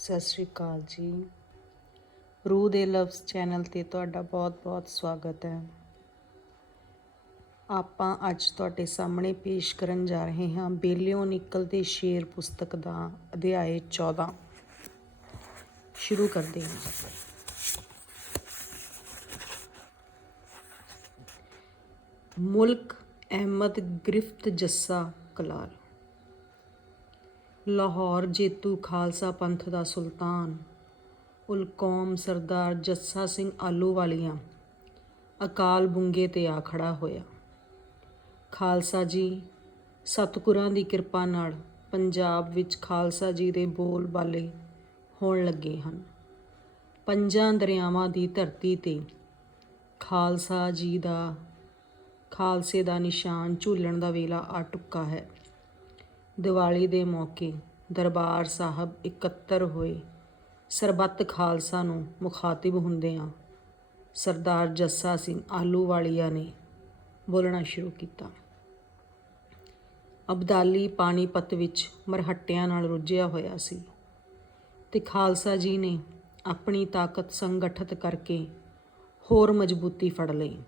ਸਤਿ ਸ਼੍ਰੀ ਅਕਾਲ ਜੀ। ਰੂਹ ਦੇ ਲਫ਼ਜ਼ ਚੈਨਲ ਤੇ ਤੁਹਾਡਾ ਬਹੁਤ-ਬਹੁਤ ਸਵਾਗਤ ਹੈ। ਆਪਾਂ ਅੱਜ ਤੁਹਾਡੇ ਸਾਹਮਣੇ ਪੇਸ਼ ਕਰਨ ਜਾ ਰਹੇ ਹਾਂ ਬੇਲਿਓ ਨਿਕਲਦੇ ਸ਼ੇਰ ਪੁਸਤਕ ਦਾ ਅਧਿਆਇ 14 ਸ਼ੁਰੂ ਕਰਦੇ ਹਾਂ। ਮੁਲਕ ਅਹਿਮਦ ਗ੍ਰਿਫਤ ਜੱਸਾ ਕਲਾਲ। ਲਾਹੌਰ ਜੇਤੂ ਖਾਲਸਾ ਪੰਥ ਦਾ ਸੁਲਤਾਨ ਉਲਕੌਮ ਸਰਦਾਰ ਜੱਸਾ ਸਿੰਘ ਆਲੂਵਾਲੀਆਂ ਅਕਾਲ ਬੁੰਗੇ ਤੇ ਆ ਖੜਾ ਹੋਇਆ। ਖਾਲਸਾ ਜੀ, ਸਤਿਗੁਰਾਂ ਦੀ ਕਿਰਪਾ ਨਾਲ ਪੰਜਾਬ ਵਿੱਚ ਖਾਲਸਾ ਜੀ ਦੇ ਬੋਲ ਬਾਲੇ ਹੋਣ ਲੱਗੇ ਹਨ। ਪੰਜਾਂ ਦਰਿਆਵਾਂ ਦੀ ਧਰਤੀ ਤੇ ਖਾਲਸਾ ਜੀ ਦਾ, ਖਾਲਸੇ ਦਾ ਨਿਸ਼ਾਨ ਝੂਲਣ ਦਾ ਵੇਲਾ ਆ ਟੁੱਕਾ ਹੈ। ਦੀਵਾਲੀ ਦੇ ਮੌਕੇ ਦਰਬਾਰ ਸਾਹਿਬ ਇਕੱਤਰ ਹੋਏ। ਸਰਬੱਤ ਖਾਲਸਾ ਨੂੰ ਮੁਖਾਤਿਬ ਹੁੰਦਿਆਂ ਸਰਦਾਰ ਜੱਸਾ ਸਿੰਘ ਆਲੂਵਾਲੀਆ ਨੇ ਬੋਲਣਾ ਸ਼ੁਰੂ ਕੀਤਾ। ਅਬਦਾਲੀ ਪਾਣੀਪਤ ਵਿੱਚ ਮਰਹੱਟਿਆਂ ਨਾਲ ਰੁੱਝਿਆ ਹੋਇਆ ਸੀ ਤੇ ਖਾਲਸਾ ਜੀ ਨੇ ਆਪਣੀ ਤਾਕਤ ਸੰਗਠਿਤ ਕਰਕੇ ਹੋਰ ਮਜ਼ਬੂਤੀ ਫੜ ਲਈ।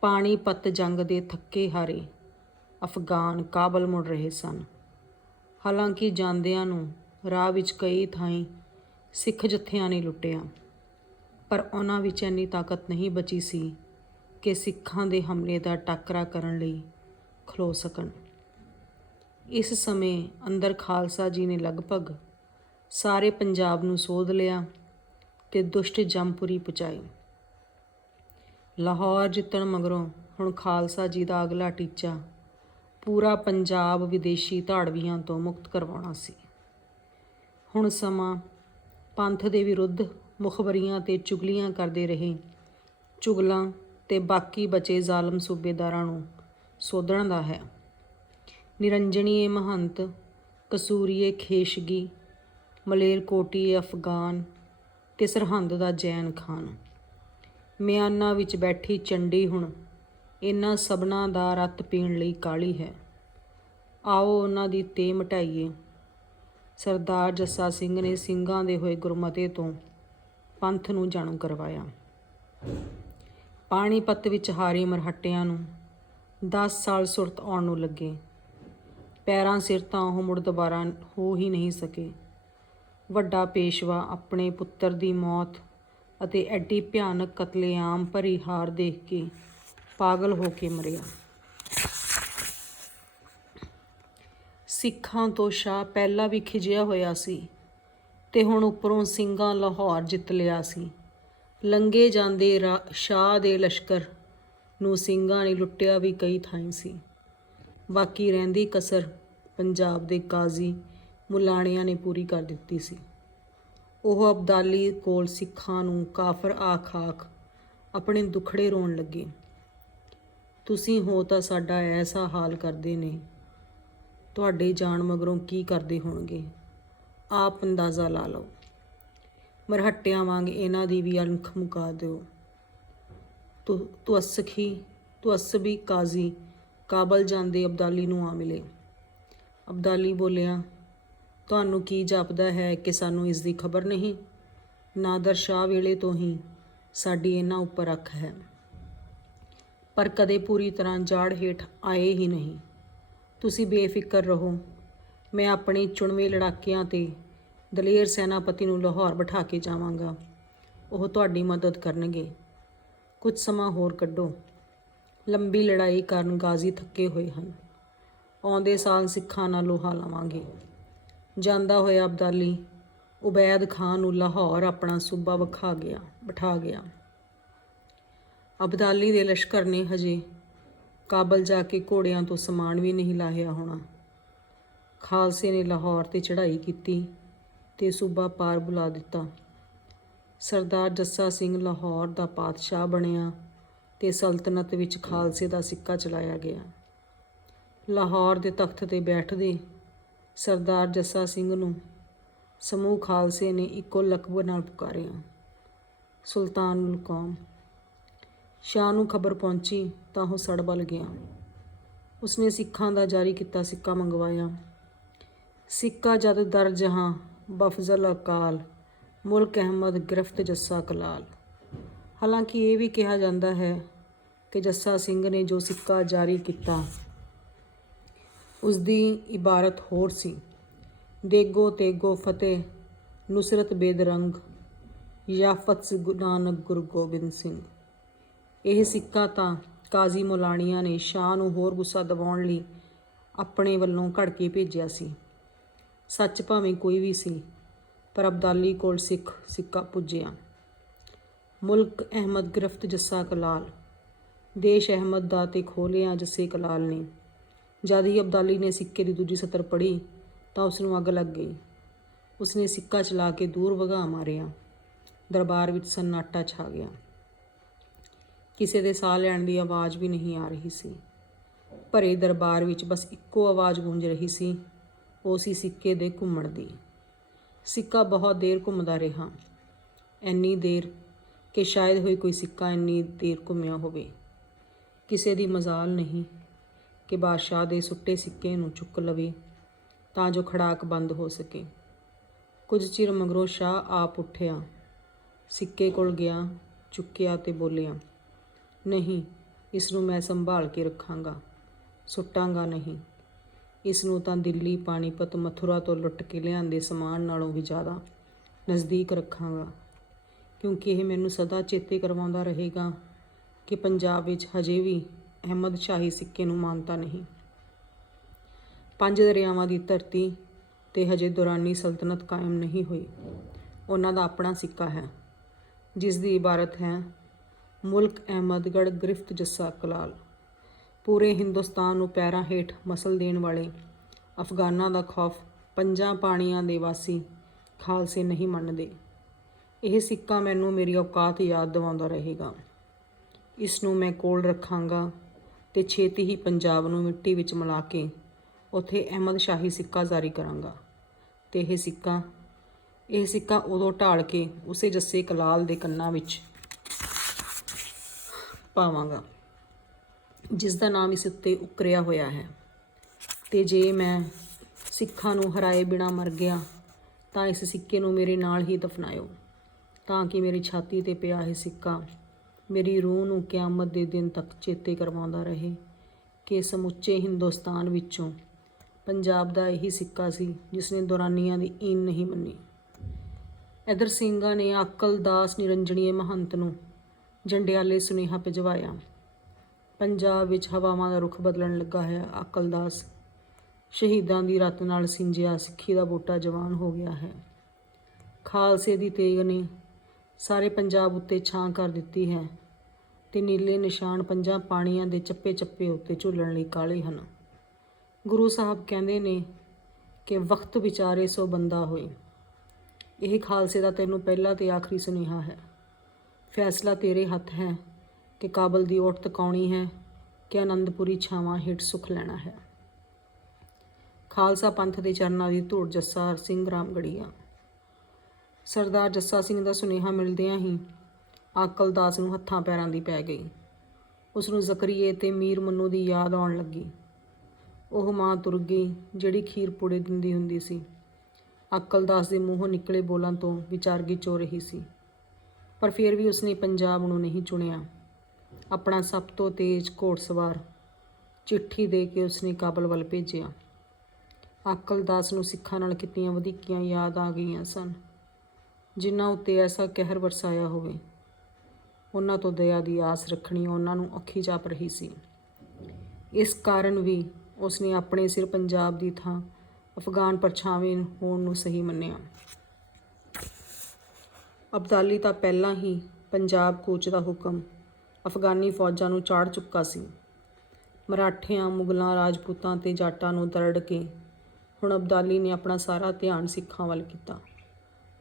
ਪਾਣੀਪਤ ਜੰਗ ਦੇ ਥੱਕੇ ਹਾਰੇ ਅਫਗਾਨ ਕਾਬਲ ਮੁੜ ਰਹੇ ਸਨ। ਹਾਲਾਂਕਿ ਜਾਂਦਿਆਂ ਨੂੰ ਰਾਹ ਵਿੱਚ ਕਈ ਥਾਈਂ ਸਿੱਖ ਜਥਿਆਂ ਨੇ ਲੁੱਟਿਆ, ਪਰ ਉਹਨਾਂ ਵਿੱਚ ਇੰਨੀ ਤਾਕਤ ਨਹੀਂ ਬਚੀ ਸੀ ਕਿ ਸਿੱਖਾਂ ਦੇ ਹਮਲੇ ਦਾ ਟਾਕਰਾ ਕਰਨ ਲਈ ਖਲੋ ਸਕਣ। ਇਸ ਸਮੇਂ ਅੰਦਰ ਖਾਲਸਾ ਜੀ ਨੇ ਲਗਭਗ ਸਾਰੇ ਪੰਜਾਬ ਨੂੰ ਸੋਧ ਲਿਆ ਤੇ ਦੁਸ਼ਟ ਜੰਮਪੁਰੀ ਪਹੁੰਚਾਈ ਲਾਹੌਰ ਜਿੱਤਣ ਮਗਰੋਂ ਹੁਣ ਖਾਲਸਾ ਜੀ ਦਾ ਅਗਲਾ ਟੀਚਾ ਪੂਰਾ ਪੰਜਾਬ ਵਿਦੇਸ਼ੀ ਧਾੜਵੀਆਂ ਤੋਂ ਮੁਕਤ ਕਰਵਾਉਣਾ ਸੀ। ਹੁਣ ਸਮਾਂ ਪੰਥ ਦੇ ਵਿਰੁੱਧ ਮੁਖਬਰੀਆਂ ਤੇ ਚੁਗਲੀਆਂ ਕਰਦੇ ਰਹੇ। ਚੁਗਲਾਂ ਤੇ ਬਾਕੀ ਬਚੇ ਜ਼ਾਲਮ ਸੂਬੇਦਾਰਾਂ ਨੂੰ ਸੋਧਣ ਦਾ ਹੈ। ਨਿਰੰਜਣੀਏ ਮਹੰਤ ਕਸੂਰੀਏ ਖੇਸ਼ਗੀ ਮਲੇਰਕੋਟੀਏ ਅਫਗਾਨ ਤੇ ਸਰਹੰਦ ਦਾ ਜੈਨ ਖਾਨ। ਮਿਆਨਾ ਵਿੱਚ ਬੈਠੀ ਚੰਡੀ ਹੁਣ ਇਹਨਾਂ ਸਭਨਾਂ ਦਾ ਰਤ ਪੀਣ ਲਈ ਕਾਲੀ ਹੈ। ਆਓ ਉਹਨਾਂ ਦੀ ਤੇ ਮਟਾਈਏ। ਸਰਦਾਰ ਜੱਸਾ ਸਿੰਘ ਨੇ ਸਿੰਘਾਂ ਦੇ ਹੋਏ ਗੁਰਮਤੇ ਤੋਂ ਪੰਥ ਨੂੰ ਜਾਣੂ ਕਰਵਾਇਆ। ਪਾਣੀਪਤ ਵਿੱਚ ਹਾਰੇ ਮਰਹੱਟਿਆਂ ਨੂੰ 10 ਸਾਲ ਸੁਰਤ ਆਉਣ ਨੂੰ ਲੱਗੇ। ਪੈਰਾਂ ਸਿਰ ਤਾਂ ਉਹ ਮੁੜ ਦੁਬਾਰਾ ਹੋ ਹੀ ਨਹੀਂ ਸਕੇ। ਵੱਡਾ ਪੇਸ਼ਵਾ ਆਪਣੇ ਪੁੱਤਰ ਦੀ ਮੌਤ ਅਤੇ ਐਡੀ ਭਿਆਨਕ ਕਤਲੇਆਮ ਭਰੀ ਹਾਰ ਦੇਖ ਕੇ ਪਾਗਲ ਹੋ ਕੇ ਮਰਿਆ। ਸਿੱਖਾਂ ਤੋਂ ਸ਼ਾਹ ਪਹਿਲਾਂ ਵੀ ਖਿਜਿਆ ਹੋਇਆ ਸੀ ਤੇ ਹੁਣ ਉੱਪਰੋਂ ਸਿੰਘਾਂ ਲਾਹੌਰ ਜਿੱਤ ਲਿਆ ਸੀ। ਲੰਗੇ ਜਾਂਦੇ ਸ਼ਾਹ ਦੇ ਲਸ਼ਕਰ ਨੂੰ ਸਿੰਘਾਂ ਨੇ ਲੁੱਟਿਆ ਵੀ ਕਈ ਥਾਈਂ ਸੀ। ਬਾਕੀ ਰਹਿੰਦੀ ਕਸਰ ਪੰਜਾਬ ਦੇ ਕਾਜ਼ੀ ਮੁਲਾਣਿਆਂ ਨੇ ਪੂਰੀ ਕਰ ਦਿੱਤੀ ਸੀ। ਉਹ ਅਬਦਾਲੀ ਕੋਲ ਸਿੱਖਾਂ ਨੂੰ ਕਾਫਰ ਆਖ ਆਖ ਆਪਣੇ ਦੁਖੜੇ ਰੋਣ ਲੱਗੇ। ਤੁਸੀਂ ਹੋ ਤਾਂ ਸਾਡਾ ਐਸਾ ਹਾਲ ਕਰਦੇ ਨੇ। ਤੁਹਾਡੇ ਜਾਣ ਮਗਰੋਂ ਕੀ ਕਰਦੇ ਹੋਣਗੇ? ਆਪ ਅੰਦਾਜ਼ਾ ਲਾ ਲਓ। ਮਰਹੱਟਿਆਂ ਵਾਂਗ ਇਹਨਾਂ ਦੀ ਵੀ ਅਣਖ ਮੁਕਾ ਦਿਓ। ਤੋ, ਤੁਅਸਖੀ, ਤੁਅਸਬੀ ਕਾਜ਼ੀ ਕਾਬਲ ਜਾਂਦੇ ਅਬਦਾਲੀ ਨੂੰ ਆ ਮਿਲੇ। ਅਬਦਾਲੀ ਬੋਲਿਆ, ਤੁਹਾਨੂੰ ਕੀ ਜਾਪਦਾ ਹੈ ਕਿ ਸਾਨੂੰ ਇਸ ਦੀ ਖਬਰ ਨਹੀਂ? ਨਾਦਰ ਸ਼ਾਹ ਵੇਲੇ ਤੋਂ ਹੀ ਸਾਡੀ ਇਹਨਾਂ ਉੱਪਰ ਅੱਖ ਹੈ। ਪਰ ਕਦੇ ਪੂਰੀ ਤਰ੍ਹਾਂ ਜਾੜ ਹੇਠ ਆਏ ਹੀ ਨਹੀਂ। ਤੁਸੀਂ ਬੇਫਿਕਰ ਰਹੋ। ਮੈਂ ਆਪਣੀ ਚੁਣਵੇਂ ਲੜਾਕਿਆਂ ਤੇ ਦਲੇਰ ਸੈਨਾਪਤੀ ਨੂੰ ਲਾਹੌਰ ਬਿਠਾ ਕੇ ਜਾਵਾਂਗਾ। ਉਹ ਤੁਹਾਡੀ ਮਦਦ ਕਰਨਗੇ। ਕੁਝ ਸਮਾਂ ਹੋਰ ਕੱਢੋ। ਲੰਬੀ ਲੜਾਈ ਕਾਰਨ ਗਾਜ਼ੀ ਥੱਕੇ ਹੋਏ ਹਨ। ਆਉਂਦੇ ਸਾਲ ਸਿੱਖਾਂ ਨਾਲ ਲੋਹਾ ਲਾਵਾਂਗੇ। ਜਾਂਦਾ ਹੋਇਆ ਅਬਦਾਲੀ ਉਬੈਦ ਖਾਨ ਨੂੰ ਲਾਹੌਰ ਆਪਣਾ ਸੂਬਾ ਵਿਖਾ ਗਿਆ, ਬਿਠਾ ਗਿਆ। ਅਬਦਾਲੀ ਦੇ ਲਸ਼ਕਰ ਨੇ ਹਜੇ ਕਾਬਲ ਜਾ ਕੇ ਘੋੜਿਆਂ ਤੋਂ ਸਮਾਨ ਵੀ ਨਹੀਂ ਲਾਹਿਆ ਹੋਣਾ। ਖਾਲਸੇ ਨੇ ਲਾਹੌਰ ਤੇ ਚੜ੍ਹਾਈ ਕੀਤੀ ਤੇ ਸੂਬਾ ਪਾਰ ਬੁਲਾ ਦਿੱਤਾ। ਸਰਦਾਰ ਜੱਸਾ ਸਿੰਘ ਲਾਹੌਰ ਦਾ ਪਾਤਸ਼ਾਹ ਬਣਿਆ ਤੇ ਸਲਤਨਤ ਵਿੱਚ ਖਾਲਸੇ ਦਾ ਸਿੱਕਾ ਚਲਾਇਆ ਗਿਆ। ਲਾਹੌਰ ਦੇ ਤਖਤ ਤੇ ਬੈਠਦੇ ਸਰਦਾਰ ਜੱਸਾ ਸਿੰਘ ਨੂੰ ਸਮੂਹ ਖਾਲਸੇ ਨੇ ਇੱਕੋ ਲਕਬ ਨਾਲ ਪੁਕਾਰਿਆ ਸੁਲਤਾਨੁਲ ਕੌਮ ਸ਼ਾਹ ਨੂੰ ਖਬਰ ਪਹੁੰਚੀ ਤਾਂ ਉਹ ਸੜਬਲ ਗਿਆ। ਉਸਨੇ ਸਿੱਖਾਂ ਦਾ ਜਾਰੀ ਕੀਤਾ ਸਿੱਕਾ ਮੰਗਵਾਇਆ। ਸਿੱਕਾ ਜਦ ਦਰ ਜਹਾਂ, ਬਫਜ਼ਲ ਅਕਾਲ, ਮੁਲਕ ਅਹਿਮਦ ਗ੍ਰਿਫਤ ਜੱਸਾ ਕਲਾਲ। ਹਾਲਾਂਕਿ ਇਹ ਵੀ ਕਿਹਾ ਜਾਂਦਾ ਹੈ ਕਿ ਜੱਸਾ ਸਿੰਘ ਨੇ ਜੋ ਸਿੱਕਾ ਜਾਰੀ ਕੀਤਾ ਉਸ ਦੀ ਇਬਾਰਤ ਹੋਰ ਸੀ। ਦੇਗੋ ਤੇਗੋ ਫਤਿਹ, ਨੁਸਰਤ ਬੇਦਰੰਗ ਯਾਫਤ ਗੁਰੂ ਨਾਨਕ ਗੁਰੂ ਗੋਬਿੰਦ ਸਿੰਘ। ਇਹ ਸਿੱਕਾ ਤਾਂ ਕਾਜ਼ੀ ਮੌਲਾਣੀਆਂ ਨੇ ਸ਼ਾਹ ਨੂੰ ਹੋਰ ਗੁੱਸਾ ਦਿਵਾਉਣ ਲਈ ਆਪਣੇ ਵੱਲੋਂ ਘੜ ਕੇ ਭੇਜਿਆ ਸੀ। ਸੱਚ ਭਾਵੇਂ ਕੋਈ ਵੀ ਸੀ, ਪਰ ਅਬਦਾਲੀ ਕੋਲ ਸਿੱਖ ਸਿੱਕਾ ਪੁੱਜਿਆ। ਮੁਲਕ ਅਹਿਮਦ ਗ੍ਰਿਫਤ ਜੱਸਾ ਕਲਾਲ, ਦੇਸ਼ ਅਹਿਮਦ ਦਾ ਤੇ ਖੋਲਿਆ ਜੱਸੇ ਕਲਾਲ ਨੇ। ਜਦ ਹੀ ਅਬਦਾਲੀ ਨੇ ਸਿੱਕੇ ਦੀ ਦੂਜੀ ਸਤਰ ਪੜ੍ਹੀ, ਤਾਂ ਉਸ ਨੂੰ ਅੱਗ ਲੱਗ ਗਈ। ਉਸਨੇ ਸਿੱਕਾ ਚਲਾ ਕੇ ਦੂਰ ਵਗਾ ਮਾਰਿਆ। ਦਰਬਾਰ ਵਿੱਚ ਸੰਨਾਟਾ ਛਾ ਗਿਆ। ਕਿਸੇ ਦੇ ਸਾਹ ਲੈਣ ਦੀ ਆਵਾਜ਼ ਵੀ ਨਹੀਂ ਆ ਰਹੀ ਸੀ। ਭਰੇ ਦਰਬਾਰ ਵਿੱਚ ਬਸ ਇੱਕੋ ਆਵਾਜ਼ ਗੂੰਜ ਰਹੀ ਸੀ, ਉਹ ਸੀ ਸਿੱਕੇ ਦੇ ਘੁੰਮਣ ਦੀ। ਸਿੱਕਾ ਬਹੁਤ ਦੇਰ ਘੁੰਮਦਾ ਰਿਹਾ। ਇੰਨੀ ਦੇਰ ਕਿ ਸ਼ਾਇਦ ਹੋਈ ਕੋਈ ਸਿੱਕਾ ਇੰਨੀ ਦੇਰ ਘੁੰਮਿਆ ਹੋਵੇ। ਕਿਸੇ ਦੀ ਮਜ਼ਾਲ ਨਹੀਂ ਕਿ ਬਾਦਸ਼ਾਹ ਦੇ ਸੁੱਟੇ ਸਿੱਕੇ ਨੂੰ ਚੁੱਕ ਲਵੇ ਤਾਂ ਜੋ ਖੜਾਕ ਬੰਦ ਹੋ ਸਕੇ। ਕੁਝ ਚਿਰ ਮਗਰੋਂ ਸ਼ਾਹ ਆਪ ਉੱਠਿਆ, ਸਿੱਕੇ ਕੋਲ ਗਿਆ, ਚੁੱਕਿਆ ਤੇ ਬੋਲਿਆ ਨਹੀਂ ਇਸ ਨੂੰ ਮੈਂ ਸੰਭਾਲ ਕੇ ਰੱਖਾਂਗਾ। ਸੁੱਟਾਂਗਾ ਨਹੀਂ। ਇਸ ਨੂੰ ਤਾਂ ਦਿੱਲੀ ਪਾਣੀਪਤ ਮਥੁਰਾ ਤੋਂ ਲੁੱਟ ਕੇ ਲਿਆਂਦੇ ਸਮਾਨ ਨਾਲੋਂ ਵੀ ਜ਼ਿਆਦਾ ਨਜ਼ਦੀਕ ਰੱਖਾਂਗਾ। ਕਿਉਂਕਿ ਇਹ ਮੈਨੂੰ ਸਦਾ ਚੇਤੇ ਕਰਵਾਉਂਦਾ ਰਹੇਗਾ ਕਿ ਪੰਜਾਬ ਵਿੱਚ ਹਜੇ ਵੀ ਅਹਿਮਦ ਸ਼ਾਹੀ ਸਿੱਕੇ ਨੂੰ ਮਾਨਤਾ ਨਹੀਂ। ਪੰਜ ਦਰਿਆਵਾਂ ਦੀ ਧਰਤੀ ਤੇ ਹਜੇ ਦੁਰਾਨੀ ਸਲਤਨਤ ਕਾਇਮ ਨਹੀਂ ਹੋਈ। ਉਹਨਾਂ ਦਾ ਆਪਣਾ ਸਿੱਕਾ ਹੈ ਜਿਸ ਦੀ ਇਬਾਰਤ ਹੈ ਮੁਲਕ ਅਹਿਮਦਗੜ ਗ੍ਰਿਫਤ ਜੱਸਾ ਕਲਾਲ। ਪੂਰੇ ਹਿੰਦੁਸਤਾਨ ਨੂੰ ਪੈਰਾਂ ਹੇਠ ਮਸਲ ਦੇਣ ਵਾਲੇ ਅਫਗਾਨਾਂ ਦਾ ਖੌਫ ਪੰਜਾਂ ਪਾਣੀਆਂ ਦੇ ਵਾਸੀ ਖਾਲਸੇ ਨਹੀਂ ਮੰਨਦੇ। ਇਹ ਸਿੱਕਾ ਮੈਨੂੰ ਮੇਰੀ ਔਕਾਤ ਯਾਦ ਦਿਵਾਉਂਦਾ ਰਹੇਗਾ। ਇਸ ਨੂੰ ਮੈਂ ਕੋਲ ਰੱਖਾਂਗਾ ਤੇ ਛੇਤੀ ਹੀ ਪੰਜਾਬ ਨੂੰ ਮਿੱਟੀ ਵਿੱਚ ਮਿਲਾ ਕੇ ਉਥੇ ਅਹਿਮਦ ਸ਼ਾਹੀ ਸਿੱਕਾ ਜਾਰੀ ਕਰਾਂਗਾ। ਤੇ ਇਹ ਸਿੱਕਾ ਇਹ ਸਿੱਕਾ ਉਦੋਂ ਢਾਲ ਕੇ ਉਸੇ ਜੱਸੇ ਕਲਾਲ ਦੇ ਕੰਨਾਂ ਵਿੱਚ ਪਾਵਾਂਗਾ। ਜਿਸ ਦਾ ਨਾਮ ਇਸ ਉੱਤੇ ਉਕਰਿਆ ਹੋਇਆ ਹੈ। ਤੇ ਜੇ ਮੈਂ ਸਿੱਖਾਂ ਨੂੰ ਹਰਾਏ ਬਿਨਾ ਮਰ ਗਿਆ, ਤਾਂ ਇਸ ਸਿੱਕੇ ਨੂੰ ਮੇਰੇ ਨਾਲ ਹੀ ਦਫਨਾਇਓ, ਤਾਂ ਕਿ ਮੇਰੀ ਛਾਤੀ ਤੇ ਪਿਆ ਇਹ ਸਿੱਕਾ ਮੇਰੀ ਰੂਹ ਨੂੰ ਕਿਆਮਤ ਦੇ ਦਿਨ ਤੱਕ ਚੇਤੇ ਕਰਵਾਉਂਦਾ ਰਹੇ ਕਿ ਸਮੁੱਚੇ ਹਿੰਦੁਸਤਾਨ ਵਿੱਚੋਂ ਪੰਜਾਬ ਦਾ ਇਹੀ ਸਿੱਕਾ ਸੀ ਜਿਸ ਨੇ ਦੁਰਾਨੀਆਂ ਦੀ ਈਨ ਨਹੀਂ ਮੰਨੀ। ਇਧਰ ਸਿੰਘਾਂ ਨੇ ਅਕਲ ਦਾਸ ਨਿਰੰਜਣੀਏ ਮਹੰਤ ਨੂੰ ਜੰਡਿਆਲੇ ਸੁਨੇਹਾ ਭਿਜਵਾਇਆ। ਪੰਜਾਬ ਵਿੱਚ ਹਵਾਵਾਂ ਦਾ ਰੁਖ ਬਦਲਣ ਲੱਗਾ ਹੈ। ਅਕਲਦਾਸ ਸ਼ਹੀਦਾਂ ਦੀ ਰਤ ਨਾਲ ਸਿੰਜਿਆ ਸਿੱਖੀ ਦਾ ਬੂਟਾ ਜਵਾਨ ਹੋ ਗਿਆ ਹੈ। ਖਾਲਸੇ ਦੀ ਤੇਗ ਨੇ ਸਾਰੇ ਪੰਜਾਬ ਉੱਤੇ ਛਾਂ ਕਰ ਦਿੱਤੀ ਹੈ ਤੇ ਨੀਲੇ ਨਿਸ਼ਾਨ ਪੰਜਾਂ ਪਾਣੀਆਂ ਦੇ ਚੱਪੇ ਚੱਪੇ ਉੱਤੇ ਝੁੱਲਣ ਲਈ ਕਾਲੇ ਹਨ। ਗੁਰੂ ਸਾਹਿਬ ਕਹਿੰਦੇ ਨੇ ਕਿ ਵਕਤ ਵਿਚਾਰੇ ਸੋ ਬੰਦਾ ਹੋਏ। ਇਹ ਖਾਲਸੇ ਦਾ ਤੈਨੂੰ ਪਹਿਲਾ ਤੇ ਆਖਰੀ ਸੁਨੇਹਾ ਹੈ। ਫੈਸਲਾ ਤੇਰੇ ਹੱਥ ਹੈ ਕਿ ਕਾਬਲ ਦੀ ਓਟ ਤਕਾਉਣੀ ਹੈ ਕਿ ਆਨੰਦਪੁਰੀ ਛਾਵਾਂ ਹੇਠ ਸੁਖ ਲੈਣਾ ਹੈ। ਖਾਲਸਾ ਪੰਥ ਦੇ ਚਰਨਾਂ ਦੀ ਧੂੜ ਜੱਸਾ ਸਿੰਘ ਰਾਮਗੜੀਆ। ਸਰਦਾਰ ਜੱਸਾ ਸਿੰਘ ਦਾ ਸੁਨੇਹਾ ਮਿਲਦਿਆਂ ਹੀ ਆਕਲ ਦਾਸ ਨੂੰ ਹੱਥਾਂ ਪੈਰਾਂ ਦੀ ਪੈ ਗਈ। ਉਸ ਨੂੰ ਜ਼ਕਰੀਏ ਤੇ ਮੀਰ ਮੰਨੂ ਦੀ ਯਾਦ ਆਉਣ ਲੱਗੀ। ਉਹ ਮਾਂ ਤੁਰ ਗਈ ਜਿਹੜੀ ਖੀਰ ਪੁੜੇ ਦਿੰਦੀ ਹੁੰਦੀ ਸੀ। ਅਕਲ ਦਾਸ ਦੇ ਮੂੰਹੋਂ ਨਿਕਲੇ ਬੋਲਾਂ ਤੋਂ ਵਿਚਾਰਗੀ ਚੋ ਰਹੀ ਸੀ। ਪਰ ਫਿਰ ਵੀ ਉਸਨੇ ਪੰਜਾਬ ਨੂੰ ਨਹੀਂ ਚੁਣਿਆ। ਆਪਣਾ ਸਭ ਤੋਂ ਤੇਜ਼ ਘੋੜਸਵਾਰ ਚਿੱਠੀ ਦੇ ਕੇ ਉਸਨੇ ਕਾਬਲ ਵੱਲ ਭੇਜਿਆ। ਅਕਲ ਦਾਸ ਨੂੰ ਸਿੱਖਾਂ ਨਾਲ ਕੀਤੀਆਂ ਵਧੀਕੀਆਂ ਯਾਦ ਆ ਗਈਆਂ ਸਨ, ਜਿਨ੍ਹਾਂ ਉੱਤੇ ਐਸਾ ਕਹਿਰ ਵਰਸਾਇਆ ਹੋਵੇ। ਉਹਨਾਂ ਤੋਂ ਦਇਆ ਦੀ ਆਸ ਰੱਖਣੀ ਉਹਨਾਂ ਨੂੰ ਅੱਖੀ ਜਾਪ ਰਹੀ ਸੀ। ਇਸ ਕਾਰਨ ਵੀ ਉਸਨੇ ਆਪਣੇ ਸਿਰ ਪੰਜਾਬ ਦੀ ਥਾਂ ਅਫਗਾਨ ਪਰਛਾਵੇਂ ਹੋਣ ਨੂੰ ਸਹੀ ਮੰਨਿਆ। ਅਬਦਾਲੀ ਤਾਂ ਪਹਿਲਾਂ ਹੀ ਪੰਜਾਬ ਕੂਚ ਦਾ ਹੁਕਮ ਅਫਗਾਨੀ ਫੌਜਾਂ ਨੂੰ ਚਾੜ ਚੁੱਕਾ ਸੀ। ਮਰਾਠਿਆਂ, ਮੁਗਲਾਂ, ਰਾਜਪੂਤਾਂ ਤੇ ਜਾਟਾਂ ਨੂੰ ਦਰੜ ਕੇ ਹੁਣ ਅਬਦਾਲੀ ਨੇ ਆਪਣਾ ਸਾਰਾ ਧਿਆਨ ਸਿੱਖਾਂ ਵੱਲ ਕੀਤਾ।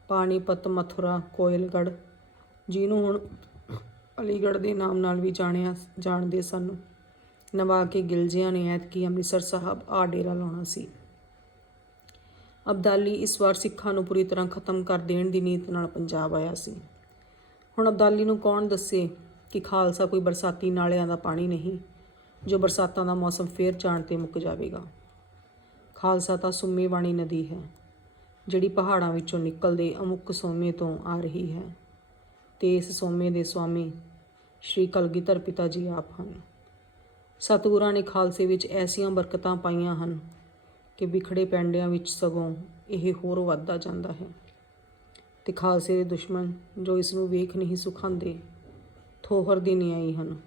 ਪਾਣੀਪਤ, ਮਥੁਰਾ, ਕੋਇਲਗੜ੍ਹ, ਜਿਹਨੂੰ ਹੁਣ ਅਲੀਗੜ੍ਹ ਦੇ ਨਾਮ ਨਾਲ ਵੀ ਜਾਣਿਆ, ਜਾਣਦੇ ਸਨ। ਨਵਾ ਕੇ ਗਿਲਜਿਆਂ ਨੇ ਐਤਕੀ ਅੰਮ੍ਰਿਤਸਰ ਸਾਹਿਬ ਆ ਡੇਰਾ ਲਾਉਣਾ ਸੀ। ਅਬਦਾਲੀ ਇਸ ਵਾਰ ਸਿੱਖਾਂ ਨੂੰ ਪੂਰੀ ਤਰ੍ਹਾਂ ਖਤਮ ਕਰ ਦੇਣ ਦੀ ਨੀਤ ਨਾਲ ਪੰਜਾਬ ਆਇਆ ਸੀ। ਹੁਣ ਅਬਦਾਲੀ ਨੂੰ ਕੌਣ ਦੱਸੇ ਕਿ ਖਾਲਸਾ ਕੋਈ ਬਰਸਾਤੀ ਨਾਲਿਆਂ ਦਾ ਪਾਣੀ ਨਹੀਂ, ਜੋ ਬਰਸਾਤਾਂ ਦਾ ਮੌਸਮ ਫੇਰ ਜਾਣ ਤੇ ਮੁੱਕ ਜਾਵੇਗਾ। ਖਾਲਸਾ ਤਾਂ ਸੁੰਮੀ ਵਾਣੀ ਨਦੀ ਹੈ, ਜਿਹੜੀ ਪਹਾੜਾਂ ਵਿੱਚੋਂ ਨਿਕਲਦੇ ਅਮੁੱਕ ਸੋਮੇ ਤੋਂ ਆ ਰਹੀ ਹੈ। ਤੇ ਇਸ ਸੋਮੇ ਦੇ ਸੁਆਮੀ ਸ਼੍ਰੀ ਕਲਗੀਧਰ ਪਿਤਾ ਜੀ ਆਪ ਹਨ। ਸਤਗੁਰਾਂ ਨੇ ਖਾਲਸੇ ਵਿੱਚ ਐਸੀਆਂ ਬਰਕਤਾਂ ਪਾਈਆਂ ਹਨ ਕਿ ਵਿਖੜੇ ਪੈਂਡਿਆਂ ਵਿੱਚ ਸਗੋਂ ਇਹ ਹੋਰ ਵੱਧਦਾ ਜਾਂਦਾ ਹੈ। ਤੇ ਖਾਲਸੇ ਦੇ ਦੁਸ਼ਮਣ ਜੋ ਇਸ ਨੂੰ ਵੇਖ ਨਹੀਂ ਸੁਖਾਂਦੇ, ਥੋਹਰ ਦੀ ਨਿਆਈ ਹਨ।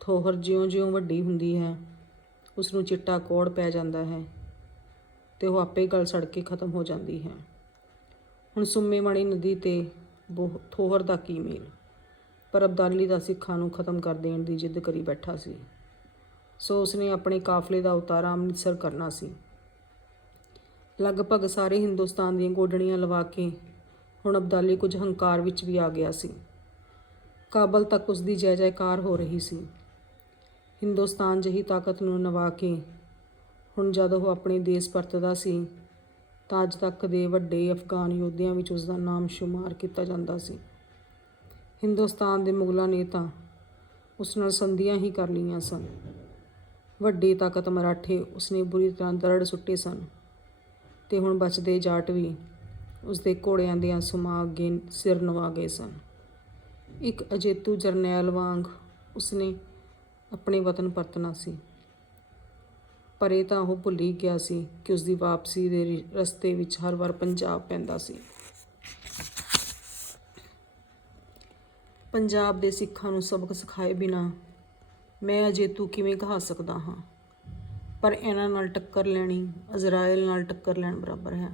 ਥੋਹਰ ਜਿਉਂ-ਜਿਉਂ ਵੱਡੀ ਹੁੰਦੀ ਹੈ, ਉਸ ਨੂੰ ਚਿੱਟਾ ਕੋੜ ਪੈ ਜਾਂਦਾ ਹੈ ਤੇ ਉਹ ਆਪੇ ਗਲ ਸੜ ਕੇ ਖਤਮ ਹੋ ਜਾਂਦੀ ਹੈ। ਹੁਣ ਸੁੰਮੇ ਮਣੀ ਨਦੀ ਤੇ ਬਹੁ, ਥੋਹਰ ਦਾ ਕੀ ਮੇਲ? ਪਰ ਅਬਦਾਲੀ ਦਾ ਸਿੱਖਾਂ ਨੂੰ ਖਤਮ ਕਰ ਦੇਣ ਦੀ ਜਿੱਦ ਕਰੀ ਬੈਠਾ ਸੀ। ਸੋ ਉਸਨੇ ਆਪਣੇ ਕਾਫਲੇ ਦਾ ਉਤਾਰਾ ਅੰਮ੍ਰਿਤਸਰ ਕਰਨਾ ਸੀ। ਲਗਭਗ ਸਾਰੇ ਹਿੰਦੁਸਤਾਨ ਦੀਆਂ ਗੋਡਣੀਆਂ ਲਵਾ ਕੇ ਹੁਣ ਅਬਦਾਲੀ ਕੁਝ ਹੰਕਾਰ ਵਿੱਚ ਵੀ ਆ ਗਿਆ ਸੀ। ਕਾਬਲ ਤੱਕ ਉਸ ਦੀ ਜੈ ਜੈਕਾਰ ਹੋ ਰਹੀ ਸੀ। ਹਿੰਦੁਸਤਾਨ ਜਹੀ ਤਾਕਤ ਨੂੰ ਨਵਾ ਕੇ ਹੁਣ ਜਦ ਉਹ ਆਪਣੇ ਦੇਸ਼ ਪਰਤਦਾ ਸੀ, ਤਾਂ ਅੱਜ ਤੱਕ ਦੇ ਵੱਡੇ ਅਫਗਾਨ ਯੋਧਿਆਂ ਵਿੱਚ ਉਸ ਦਾ ਨਾਮ ਸ਼ੁਮਾਰ ਕੀਤਾ ਜਾਂਦਾ ਸੀ। ਹਿੰਦੁਸਤਾਨ ਦੇ ਮੁਗਲਾਂ ਨੇ ਤਾਂ ਉਸ ਨਾਲ ਸੰਧੀਆਂ ਹੀ ਕਰ ਲਈਆਂ ਸਨ। ਵੱਡੀ ਤਾਕਤ ਮਰਾਠੇ ਉਸਨੇ ਬੁਰੀ ਤਰ੍ਹਾਂ ਦਰੜ ਸੁੱਟੇ ਸਨ ਤੇ ਹੁਣ ਬਚਦੇ ਜਾਟ ਵੀ ਉਸਦੇ ਘੋੜਿਆਂ ਦੀਆਂ ਸੁਮਾ ਅੱਗੇ ਸਿਰ ਨਵਾ ਗਏ ਸਨ। ਇੱਕ ਅਜੇਤੂ ਜਰਨੈਲ ਵਾਂਗ ਉਸਨੇ ਆਪਣੇ ਵਤਨ ਪਰਤਣਾ ਸੀ। ਪਰ ਇਹ ਤਾਂ ਉਹ ਭੁੱਲ ਹੀ ਗਿਆ ਸੀ ਕਿ ਉਸਦੀ ਵਾਪਸੀ ਦੇ ਰਸਤੇ ਵਿੱਚ ਹਰ ਵਾਰ ਪੰਜਾਬ ਪੈਂਦਾ ਸੀ। ਪੰਜਾਬ ਦੇ ਸਿੱਖਾਂ ਨੂੰ ਸਬਕ ਸਿਖਾਏ ਬਿਨਾ ਮੈਂ ਅਜੇਤੂ ਕਿਵੇਂ ਕਹਾ ਸਕਦਾ ਹਾਂ? ਪਰ ਇਹਨਾਂ ਨਾਲ ਟੱਕਰ ਲੈਣੀ, ਅਜ਼ਰਾਇਲ ਨਾਲ ਟੱਕਰ ਲੈਣ ਬਰਾਬਰ ਹੈ।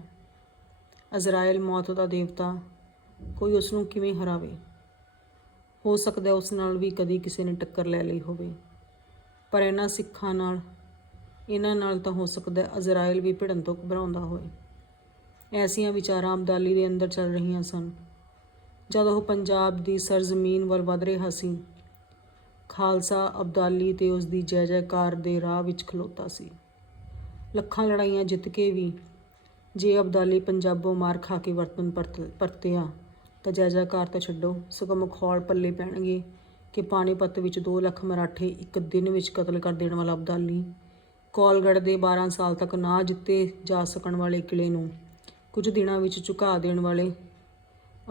ਅਜ਼ਰਾਇਲ ਮੌਤ ਦਾ ਦੇਵਤਾ, ਕੋਈ ਉਸ ਨੂੰ ਕਿਵੇਂ ਹਰਾਵੇ? ਹੋ ਸਕਦਾ ਉਸ ਨਾਲ ਵੀ ਕਦੀ ਕਿਸੇ ਨੇ ਟੱਕਰ ਲੈ ਲਈ ਹੋਵੇ। ਪਰ ਇਹਨਾਂ ਸਿੱਖਾਂ ਨਾਲ, ਇਹਨਾਂ ਨਾਲ ਤਾਂ ਹੋ ਸਕਦਾ ਅਜ਼ਰਾਇਲ ਵੀ ਭਿੜਨ ਤੋਂ ਘਬਰਾਉਂਦਾ ਹੋਵੇ। ਐਸੀਆਂ ਵਿਚਾਰਾਂ ਅਬਦਾਲੀ ਦੇ ਅੰਦਰ ਚੱਲ ਰਹੀਆਂ ਸਨ। ਜਦ ਉਹ ਪੰਜਾਬ ਦੀ ਸਰਜ਼ਮੀਨ ਵੱਲ ਵਧ ਰਿਹਾ ਸੀ ਖਾਲਸਾ ਅਬਦਾਲੀ ਤੇ ਉਸ ਦੀ ਜੈ ਜੈਕਾਰ ਦੇ ਰਾਹ ਵਿੱਚ ਖਲੋਤਾ ਸੀ। ਲੱਖਾਂ ਲੜਾਈਆਂ ਜਿੱਤ ਕੇ ਵੀ ਜੇ ਅਬਦਾਲੀ ਪੰਜਾਬੋਂ ਮਾਰ ਖਾ ਕੇ ਵਰਤਨ ਪਰਤ, ਪਰਤਿਆ, ਤਾਂ ਜੈ ਜੈਕਾਰ ਤਾਂ ਛੱਡੋ, ਸਗੋਂ ਮਖੌਲ ਪੱਲੇ ਪੈਣਗੇ ਕਿ ਪਾਣੀਪਤ ਵਿੱਚ 2 ਲੱਖ ਮਰਾਠੇ ਇੱਕ ਦਿਨ ਵਿੱਚ ਕਤਲ ਕਰ ਦੇਣ ਵਾਲਾ ਅਬਦਾਲੀ। ਕੋਲਗੜ੍ਹ ਦੇ 12 ਸਾਲ ਤੱਕ ਨਾ ਜਿੱਤੇ ਜਾ ਸਕਣ ਵਾਲੇ ਕਿਲੇ ਨੂੰ ਕੁਝ ਦਿਨਾਂ ਵਿੱਚ ਝੁਕਾ ਦੇਣ ਵਾਲੇ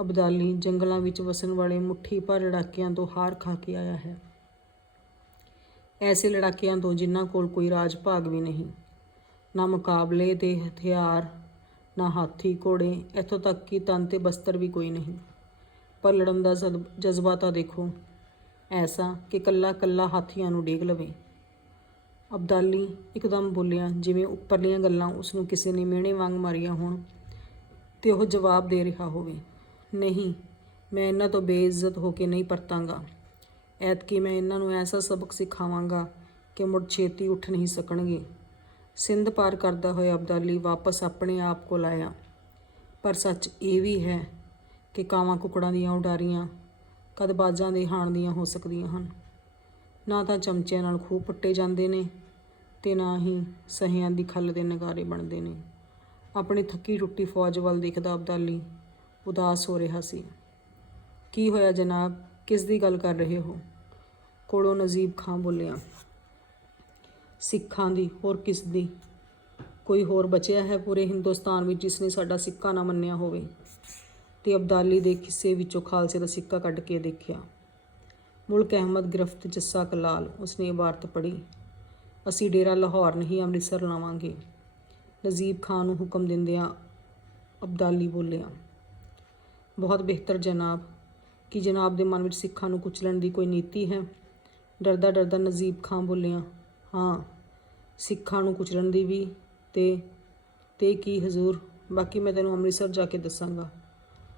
ਅਬਦਾਲੀ ਜੰਗਲਾਂ ਵਿੱਚ ਵਸਣ ਵਾਲੇ ਮੁੱਠੀ ਭਰ ਲੜਾਕਿਆਂ ਤੋਂ ਹਾਰ ਖਾ ਕੇ ਆਇਆ ਹੈ। ਐਸੇ ਲੜਾਕਿਆਂ ਤੋਂ ਜਿਨ੍ਹਾਂ ਕੋਲ ਕੋਈ ਰਾਜ ਭਾਗ ਵੀ ਨਹੀਂ। ਨਾ ਮੁਕਾਬਲੇ ਦੇ ਹਥਿਆਰ, ਨਾ ਹਾਥੀ ਘੋੜੇ, ਇੱਥੋਂ ਤੱਕ ਕਿ ਤਨ ਤੇ ਬਸਤਰ ਵੀ ਕੋਈ ਨਹੀਂ। ਪਰ ਲੜਨ ਦਾ ਜ਼ਦ- ਜਜ਼ਬਾ ਤਾਂ ਦੇਖੋ, ਐਸਾ ਕਿ ਕੱਲਾ ਕੱਲਾ ਹਾਥੀਆਂ ਨੂੰ ਡੇਗ ਲਵੇ। ਅਬਦਾਲੀ ਇੱਕਦਮ ਬੋਲਿਆ, ਜਿਵੇਂ ਉੱਪਰਲੀਆਂ ਗੱਲਾਂ ਉਸ ਨੂੰ ਕਿਸੇ ਨੇ ਮਿਹਣੇ ਵਾਂਗ ਮਾਰੀਆਂ ਹੋਣ, ਤੇ ਉਹ ਜਵਾਬ ਦੇ ਰਿਹਾ ਹੋਵੇ, ਨਹੀਂ, ਮੈਂ ਇਹਨਾਂ ਤੋਂ ਬੇਇੱਜ਼ਤ ਹੋ ਕੇ ਨਹੀਂ ਪਰਤਾਂਗਾ। ਐਤਕੀ ਮੈਂ ਇਹਨਾਂ ਨੂੰ ਐਸਾ ਸਬਕ ਸਿਖਾਵਾਂਗਾ ਕਿ ਮੁੜ ਛੇਤੀ ਉੱਠ ਨਹੀਂ ਸਕਣਗੇ। ਸਿੰਧ ਪਾਰ ਕਰਦਾ ਹੋਇਆ ਅਬਦਾਲੀ ਵਾਪਸ ਆਪਣੇ ਆਪ ਕੋਲ ਆਇਆ। ਪਰ ਸੱਚ ਇਹ ਵੀ ਹੈ ਕਿ ਕਾਵਾਂ ਕੁਕੜਾਂ ਦੀਆਂ ਉਡਾਰੀਆਂ ਕਦ ਬਾਜਾਂ ਦੇ ਹਾਣ ਦੀਆਂ ਹੋ ਸਕਦੀਆਂ ਹਨ। ਨਾ ਤਾਂ ਚਮਚਿਆਂ ਨਾਲ ਖੂਹ ਪੱਟੇ ਜਾਂਦੇ ਨੇ ਤੇ ਨਾ ਹੀ ਸਹਿਆਂ ਦੀ ਖੱਲ ਦੇ ਨਗਾਰੇ ਬਣਦੇ ਨੇ। ਆਪਣੀ ਥੱਕੀ ਟੁੱਟੀ ਫੌਜ ਵੱਲ ਦੇਖਦਾ ਅਬਦਾਲੀ ਉਦਾਸ ਹੋ ਰਿਹਾ ਸੀ। ਕੀ ਹੋਇਆ ਜਨਾਬ? ਕਿਸ ਦੀ ਗੱਲ ਕਰ ਰਹੇ ਹੋ? ਕੋਲੋਂ ਨਜ਼ੀਬ ਖਾਂ ਬੋਲਿਆ, ਸਿੱਖਾਂ ਦੀ, ਹੋਰ ਕਿਸ ਦੀ? ਕੋਈ ਹੋਰ ਬਚਿਆ ਹੈ ਪੂਰੇ ਹਿੰਦੁਸਤਾਨ ਵਿੱਚ ਜਿਸ ਨੇ ਸਾਡਾ ਸਿੱਕਾ ਨਾ ਮੰਨਿਆ ਹੋਵੇ? ਤੇ ਅਬਦਾਲੀ ਦੇ ਕਿੱਸੇ ਵਿੱਚੋਂ ਖਾਲਸੇ ਦਾ ਸਿੱਕਾ ਕੱਢ ਕੇ ਦੇਖਿਆ। ਮੁਲਕ ਅਹਿਮਦ ਗ੍ਰਿਫਤ ਜੱਸਾ ਕਲਾਲ, ਉਸਨੇ ਇਬਾਰਤ ਪੜ੍ਹੀ, ਅਸੀਂ ਡੇਰਾ ਲਾਹੌਰ ਨਹੀਂ ਅੰਮ੍ਰਿਤਸਰ ਲਾਵਾਂਗੇ। ਨਜ਼ੀਬ ਖਾਨ ਨੂੰ ਹੁਕਮ ਦਿੰਦਿਆਂ ਅਬਦਾਲੀ ਬੋਲਿਆ, ਬਹੁਤ ਬਿਹਤਰ ਜਨਾਬ, ਕਿ ਜਨਾਬ ਦੇ ਮਨ ਵਿੱਚ ਸਿੱਖਾਂ ਨੂੰ ਕੁਚਲਣ ਦੀ ਕੋਈ ਨੀਤੀ ਹੈ? ਡਰਦਾ ਡਰਦਾ ਨਜ਼ੀਬ ਖਾਂ ਬੋਲਿਆ, ਹਾਂ, ਸਿੱਖਾਂ ਨੂੰ ਕੁਚਲਣ ਦੀ ਵੀ ਤੇ ਤੇ ਕੀ ਹਜ਼ੂਰ? ਬਾਕੀ ਮੈਂ ਤੈਨੂੰ ਅੰਮ੍ਰਿਤਸਰ ਜਾ ਕੇ ਦੱਸਾਂਗਾ।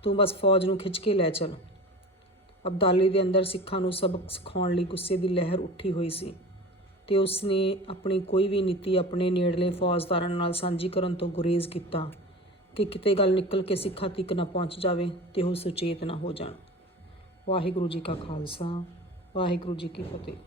ਤੂੰ ਬਸ ਫੌਜ ਨੂੰ ਖਿੱਚ ਕੇ ਲੈ ਚੱਲ। ਅਬਦਾਲੀ ਦੇ ਅੰਦਰ ਸਿੱਖਾਂ ਨੂੰ ਸਬਕ ਸਿਖਾਉਣ ਲਈ ਗੁੱਸੇ ਦੀ ਲਹਿਰ ਉੱਠੀ ਹੋਈ ਸੀ ਤੇ ਉਸਨੇ ਆਪਣੀ ਕੋਈ ਵੀ ਨੀਤੀ ਆਪਣੇ ਨੇੜਲੇ ਫੌਜਦਾਰਾਂ ਨਾਲ ਸਾਂਝੀ ਕਰਨ ਤੋਂ ਗੁਰੇਜ਼ ਕੀਤਾ ਕਿ ਕਿਤੇ ਗੱਲ ਨਿਕਲ ਕੇ ਸਿੱਖਾਂ ਤੱਕ ਨਾ ਪਹੁੰਚ ਜਾਵੇ ਤੇ ਉਹ ਸੁਚੇਤ ਨਾ ਹੋ ਜਾਣ। ਵਾਹਿਗੁਰੂ ਜੀ ਕਾ ਖਾਲਸਾ। ਵਾਹਿਗੁਰੂ ਜੀ ਕੀ ਫਤਿਹ।